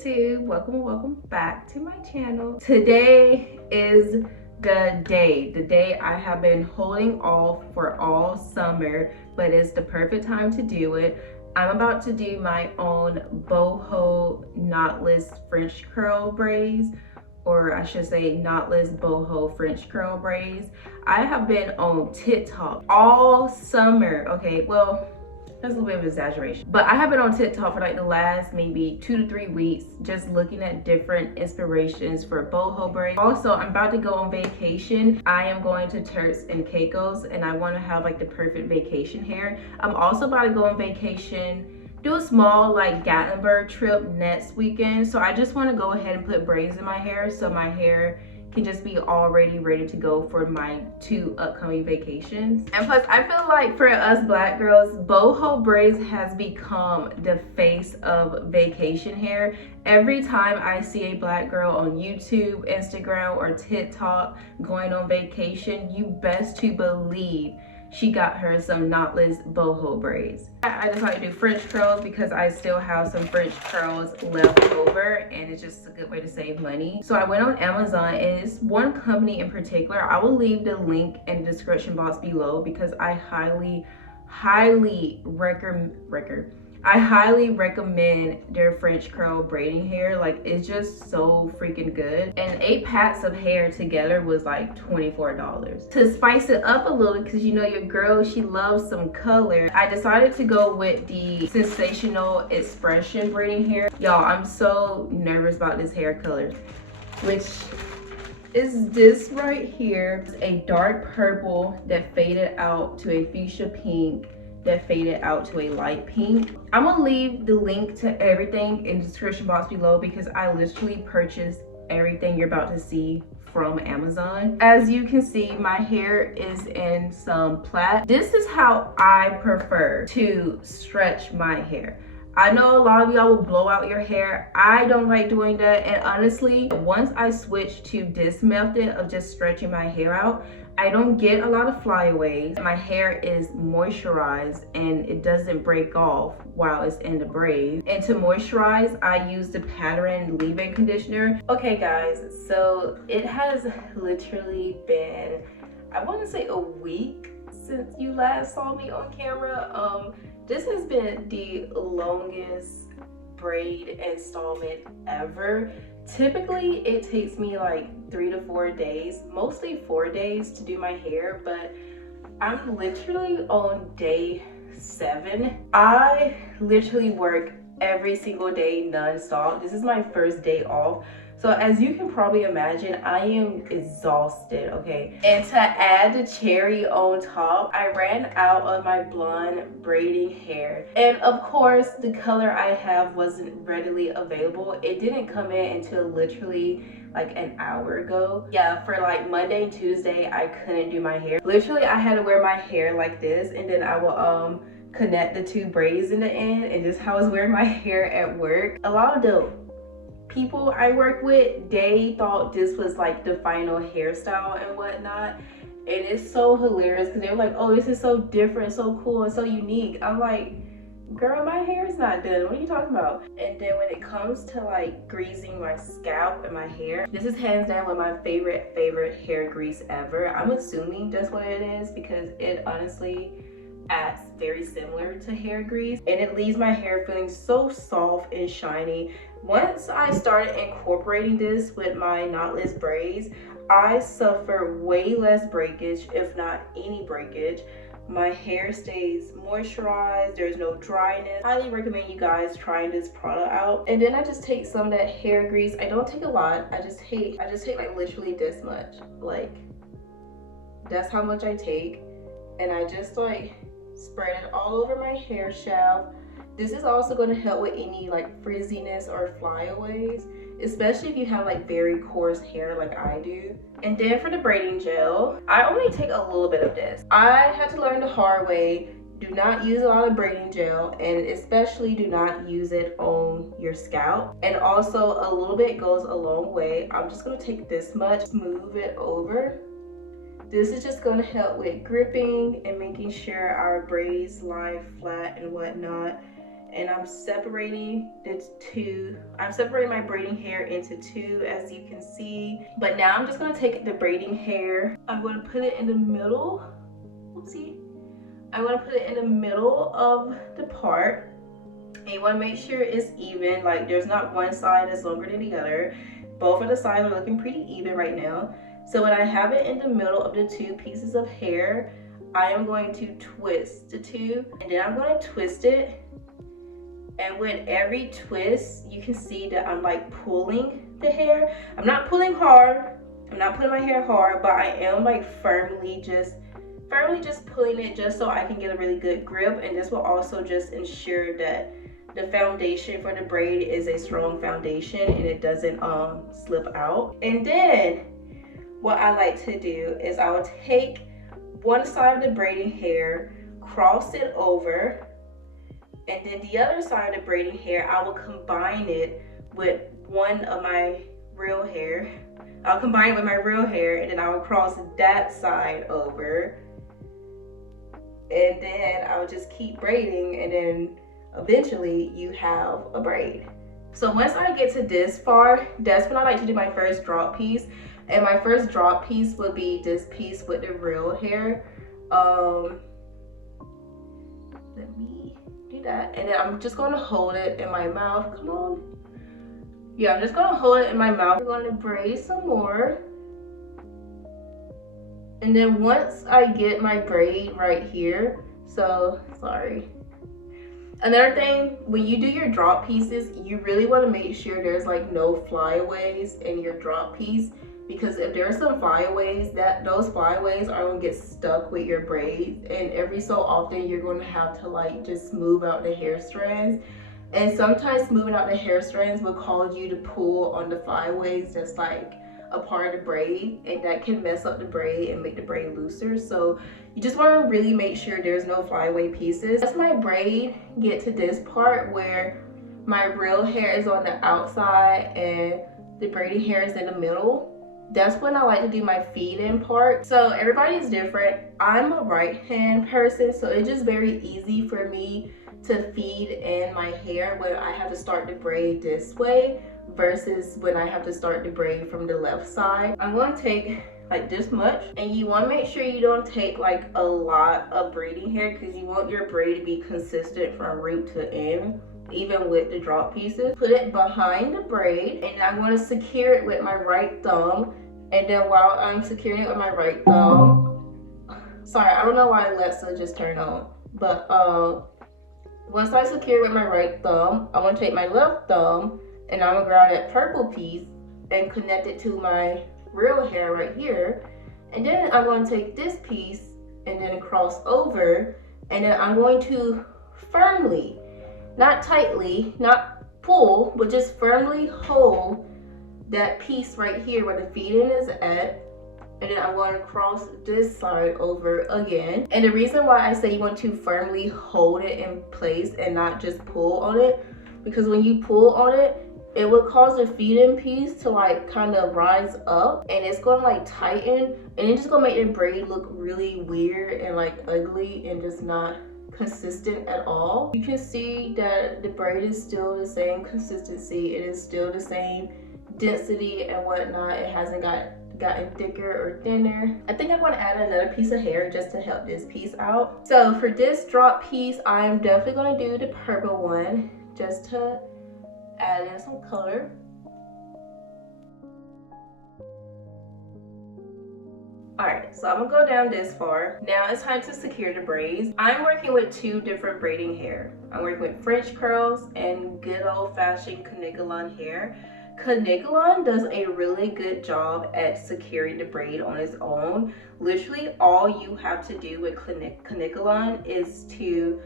YouTube, welcome back to my channel. Today is the day I have been holding off for all summer, but it's the perfect time to do it. I'm about to do my own boho knotless French curl braids, or I should say knotless boho French curl braids. I have been on TikTok all summer. Okay, well, that's a little bit of exaggeration, but I have been on TikTok for like the last maybe 2 to 3 weeks, just looking at different inspirations for boho braids. Also, I'm about to go on vacation. I am going to Turks and Caicos, and I want to have like the perfect vacation hair. I'm also about to go on vacation, do a small like Gatlinburg trip next weekend. So I just want to go ahead and put braids in my hair so my hair can just be already ready to go for my 2 upcoming vacations. And plus, I feel like for us black girls, boho braids has become the face of vacation hair. Every time I see a black girl on YouTube, Instagram, or TikTok going on vacation, you best to believe she got her some knotless boho braids. I decided to do French curls because I still have some French curls left over, and it's just a good way to save money. So I went on Amazon, and it's one company in particular. I will leave the link in the description box below because I highly recommend their French curl braiding hair. Like, it's just so freaking good. And 8 packs of hair together was like $24. To spice it up a little, because you know your girl, she loves some color, I decided to go with the Sensational Expression braiding hair. Y'all, I'm so nervous about this hair color, which is this right here. It's a dark purple that faded out to a fuchsia pink that faded out to a light pink. I'm gonna leave the link to everything in the description box below because I literally purchased everything you're about to see from Amazon. As you can see, my hair is in some plait. This is how I prefer to stretch my hair. I know a lot of y'all will blow out your hair. I don't like doing that, and honestly, once I switch to this method of just stretching my hair out, I don't get a lot of flyaways. My hair is moisturized and it doesn't break off while it's in the braid. And to moisturize, I use the Pattern leave-in conditioner. Okay guys, so it has literally been, I want to say, a week since you last saw me on camera. This has been the longest braid installment ever. Typically, it takes me like 3 to 4 days, mostly 4 days to do my hair, but I'm literally on day 7. I literally work every single day non-stop. This is my first day off. So as you can probably imagine, I am exhausted, okay? And to add the cherry on top, I ran out of my blonde braiding hair. And of course, the color I have wasn't readily available. It didn't come in until literally like an hour ago. Yeah, for like Monday and Tuesday, I couldn't do my hair. Literally, I had to wear my hair like this, and then I will connect the 2 braids in the end, and just how I was wearing my hair at work. A lot of the people I work with, they thought this was like the final hairstyle and whatnot, and it's so hilarious because they were like, oh, this is so different, so cool, and so unique. I'm like, girl, my hair is not done. What are you talking about? And then when it comes to like greasing my scalp and my hair, this is hands down one of my favorite hair grease ever. I'm assuming that's what it is because it honestly acts very similar to hair grease, and it leaves my hair feeling so soft and shiny. Once I started incorporating this with my knotless braids, I suffer way less breakage, if not any breakage. My hair stays moisturized, there's no dryness. Highly recommend you guys trying this product out. And then I just take some of that hair grease. I don't take a lot. I just take like literally this much. Like, that's how much I take. And I just like spread it all over my hair shaft. This is also going to help with any like frizziness or flyaways, especially if you have like very coarse hair like I do. And then for the braiding gel, I only take a little bit of this. I had to learn the hard way. Do not use a lot of braiding gel, and especially do not use it on your scalp. And also, a little bit goes a long way. I'm just going to take this much, move it over. This is just going to help with gripping and making sure our braids lie flat and whatnot. and I'm separating my braiding hair into two, as you can see. But now I'm just going to take the braiding hair, I'm going to put it in the middle. Oopsie. I'm going to put it in the middle of the part, and you want to make sure it's even, like there's not one side that's longer than the other. Both of the sides are looking pretty even right now. So when I have it in the middle of the two pieces of hair, I am going to twist the two, and then I'm going to twist it. And with every twist, you can see that I'm like pulling the hair. I'm not pulling hard. I'm not pulling my hair hard, but I am like firmly just pulling it, just so I can get a really good grip. And this will also just ensure that the foundation for the braid is a strong foundation and it doesn't slip out. And then what I like to do is I will take one side of the braiding hair, cross it over, and then the other side of the braiding hair, I will combine it with one of my real hair. I'll combine it with my real hair, and then I will cross that side over. And then I will just keep braiding, and then eventually you have a braid. So once I get to this far, that's when I like to do my first drop piece. And my first drop piece would be this piece with the real hair. Let me do that. And then I'm just going to hold it in my mouth. Come on. Yeah, I'm just going to hold it in my mouth. I'm going to braid some more. And then once I get my braid right here, so sorry. Another thing, when you do your drop pieces, you really want to make sure there's like no flyaways in your drop piece, because if there's some flyaways, those flyaways are going to get stuck with your braids, and every so often you're going to have to like just smooth out the hair strands. And sometimes smoothing out the hair strands will cause you to pull on the flyaways that's like a part of the braid, and that can mess up the braid and make the braid looser. So you just want to really make sure there's no flyaway pieces. As my braid get to this part where my real hair is on the outside and the braiding hair is in the middle, that's when I like to do my feed-in part. So everybody is different. I'm a right hand person, so it's just very easy for me to feed in my hair when I have to start the braid this way versus when I have to start the braid from the left side. I'm going to take like this much, and you want to make sure you don't take like a lot of braiding hair, because you want your braid to be consistent from root to end, even with the drop pieces. Put it behind the braid, and I'm going to secure it with my right thumb. And then while I'm securing it with my right thumb, sorry, I don't know why Alexa just turned on, but once I secure it with my right thumb, I'm going to take my left thumb and I'm going to grab that purple piece and connect it to my real hair right here. And then I'm going to take this piece and then cross over, and then I'm going to firmly, not tightly, not pull, but just firmly hold that piece right here where the feed-in is at. And then I'm going to cross this side over again. And the reason why I say you want to firmly hold it in place and not just pull on it, because when you pull on it, it will cause the feed-in piece to like kind of rise up, and it's going to like tighten, and it's just going to make your braid look really weird and like ugly and just not consistent at all. You can see that the braid is still the same consistency. It is still the same density and whatnot. It hasn't gotten thicker or thinner. I think I'm going to add another piece of hair just to help this piece out. So for this drop piece, I'm definitely going to do the purple one just to add in some color. Alright, so I'm gonna go down this far. Now it's time to secure the braids. I'm working with two different braiding hair. I'm working with French curls and good old-fashioned Canicolon hair. Canicolon does a really good job at securing the braid on its own. Literally all you have to do with Canicolon is to...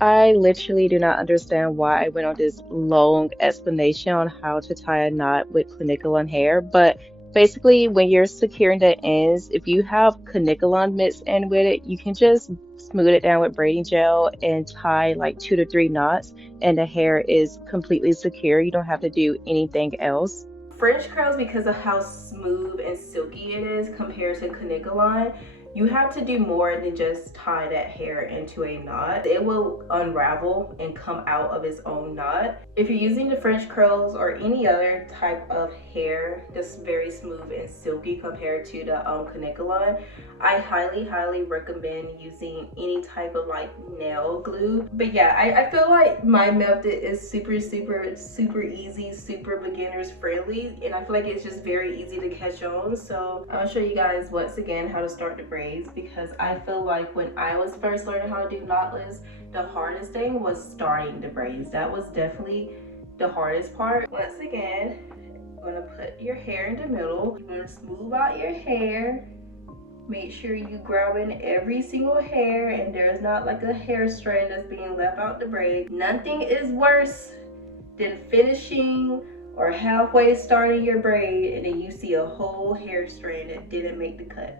I literally do not understand why I went on this long explanation on how to tie a knot with Canicolon hair, but basically when you're securing the ends, if you have Canicolon mixed in with it, you can just smooth it down with braiding gel and tie like 2 to 3 knots, and the hair is completely secure. You don't have to do anything else. French curls, because of how smooth and silky it is compared to Canicolon, you have to do more than just tie that hair into a knot. It will unravel and come out of its own knot. If you're using the French curls or any other type of hair that's very smooth and silky compared to the caniculon, I highly recommend using any type of like nail glue. But yeah, I feel like my method is super easy, super beginners friendly, and I feel like it's just very easy to catch on. So I'll show you guys once again how to start the braids, because I feel like when I was first learning how to do knotless, the hardest thing was starting the braids. That was definitely the hardest part. Once again, you're gonna put your hair in the middle. You're gonna smooth out your hair. Make sure you grab in every single hair and there's not like a hair strand that's being left out the braid. Nothing is worse than finishing or halfway starting your braid and then you see a whole hair strand that didn't make the cut,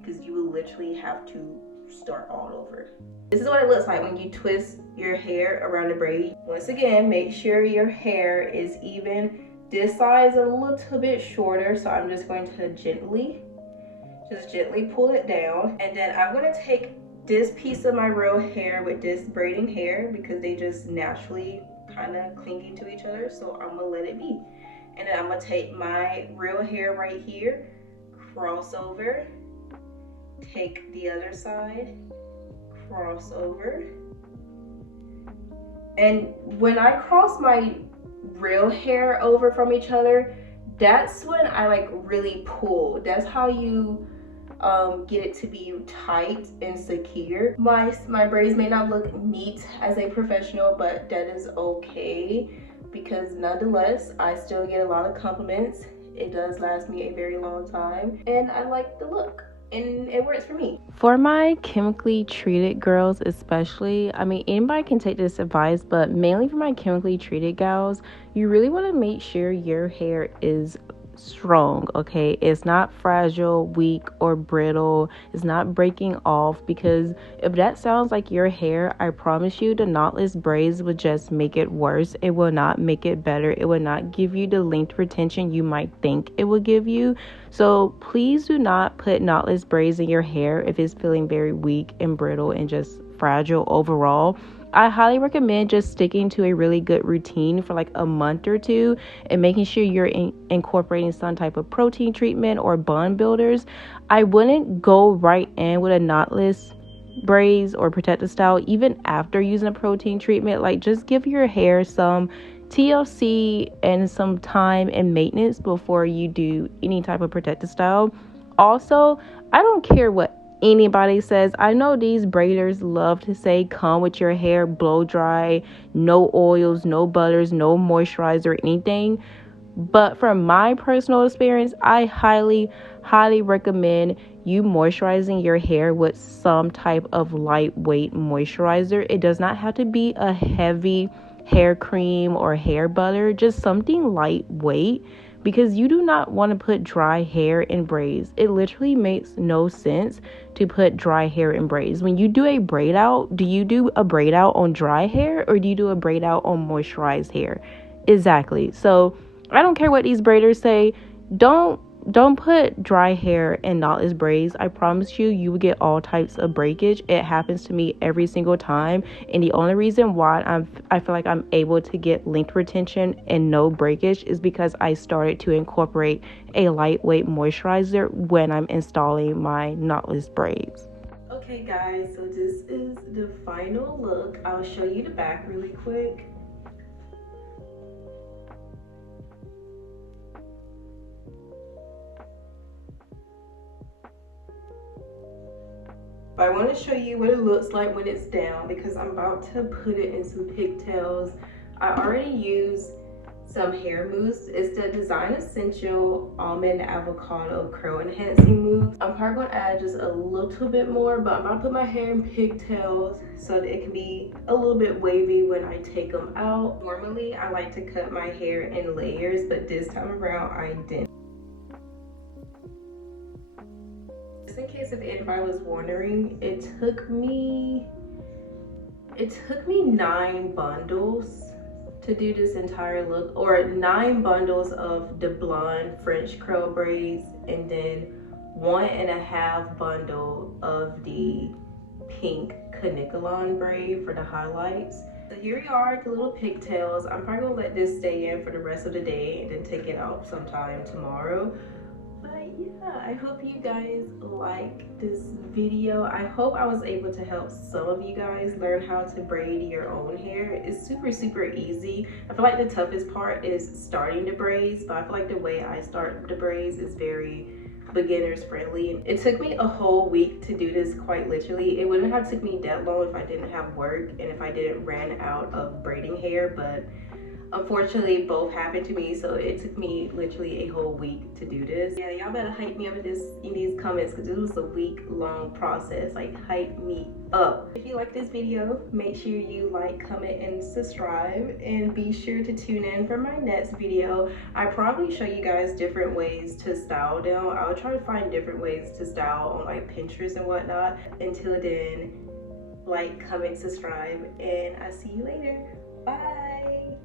because you will literally have to start all over. This is what it looks like when you twist your hair around the braid. Once again, make sure your hair is even. This side is a little bit shorter, so I'm just going to gently pull it down. And then I'm gonna take this piece of my real hair with this braiding hair, because they just naturally kind of clinging to each other, so I'm gonna let it be. And then I'm gonna take my real hair right here, cross over, take the other side, cross over. And when I cross my real hair over from each other, that's when I like really pull. That's how you get it to be tight and secure. My braids may not look neat as a professional, but that is okay, because nonetheless I still get a lot of compliments. It does last me a very long time and I like the look and it works for me. For my chemically treated girls especially, I mean, anybody can take this advice, but mainly for my chemically treated gals, you really want to make sure your hair is strong, okay? It's not fragile, weak, or brittle. It's not breaking off, because if that sounds like your hair, I promise you the knotless braids would just make it worse. It will not make it better. It will not give you the length retention you might think it will give you. So please do not put knotless braids in your hair if it's feeling very weak and brittle and just fragile overall. I highly recommend just sticking to a really good routine for like a month or two and making sure you're incorporating some type of protein treatment or bond builders. I wouldn't go right in with a knotless braids or protective style even after using a protein treatment. Like, just give your hair some TLC and some time and maintenance before you do any type of protective style. Also, I don't care what anybody says. I know these braiders love to say come with your hair blow dry, no oils, no butters, no moisturizer, anything. But from my personal experience, I highly recommend you moisturizing your hair with some type of lightweight moisturizer. It does not have to be a heavy hair cream or hair butter, just something lightweight, because you do not want to put dry hair in braids. It literally makes no sense to put dry hair in braids. When you do a braid out, do you do a braid out on dry hair or do you do a braid out on moisturized hair? Exactly. So I don't care what these braiders say. Don't put dry hair in knotless braids. I promise you, you will get all types of breakage. It happens to me every single time. And the only reason why I feel like I'm able to get length retention and no breakage is because I started to incorporate a lightweight moisturizer when I'm installing my knotless braids. Okay guys, so this is the final look. I'll show you the back really quick. But I want to show you what it looks like when it's down, because I'm about to put it in some pigtails. I already used some hair mousse. It's the Design Essential Almond Avocado Curl Enhancing Mousse. I'm probably going to add just a little bit more, but I'm about to put my hair in pigtails so that it can be a little bit wavy when I take them out. Normally, I like to cut my hair in layers, but this time around, I didn't. Just in case if anybody was wondering, it took me 9 bundles to do this entire look, or 9 bundles of the blonde French curl braids, and then 1.5 bundle of the pink caniculon braid for the highlights. So here we are, the little pigtails. I'm probably gonna let this stay in for the rest of the day and then take it out sometime tomorrow. But yeah, I hope you guys like this video. I hope I was able to help some of you guys learn how to braid your own hair. It's super easy. I feel like the toughest part is starting the braids, but I feel like the way I start the braids is very beginners friendly. It took me a whole week to do this, quite literally. It wouldn't have took me that long if I didn't have work and if I didn't ran out of braiding hair, but unfortunately both happened to me, so it took me literally a whole week to do this. Yeah, y'all better hype me up in these comments, because this was a week-long process. Like, hype me up. If you like this video, make sure you like, comment, and subscribe, and be sure to tune in for my next video. I probably show you guys different ways to style them. I'll try to find different ways to style on like Pinterest and whatnot. Until then, like, comment, subscribe, and I'll see you later. Bye.